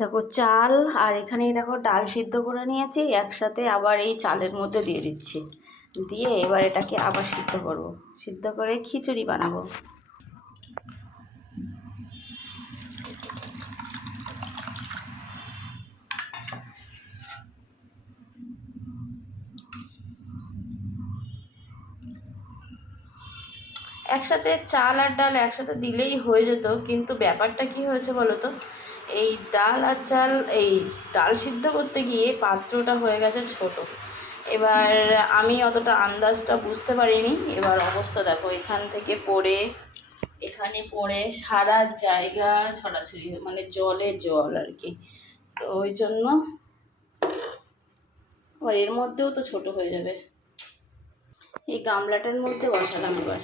দেখো চাল আর এখানেই দেখো ডাল সিদ্ধ করে নিয়েছি, একসাথে আবার এই চালের মধ্যে দিয়ে দিচ্ছি, দিয়ে এবার এটাকে আবার সিদ্ধ করব, সিদ্ধ করে খিচুড়ি বানাবো। একসাথে চাল আর ডাল একসাথে দিলেই হয়ে যেত, কিন্তু ব্যাপারটা কি হয়েছে বলো তো, এই ডাল আর চাল, এই ডাল সিদ্ধ করতে গিয়ে পাত্রটা হয়ে গেছে ছোট। এবার আমি অতটা আন্দাজটা বুঝতে পারিনি, এবার অবস্থা দেখো এখান থেকে পড়ে এখানে পড়ে সারা জায়গা ছড়াছড়ি, মানে জলে জল আর কি। তো ওই জন্য আবার এর মধ্যেও তো ছোট হয়ে যাবে, এই গামলাটার মধ্যে বসালাম এবার।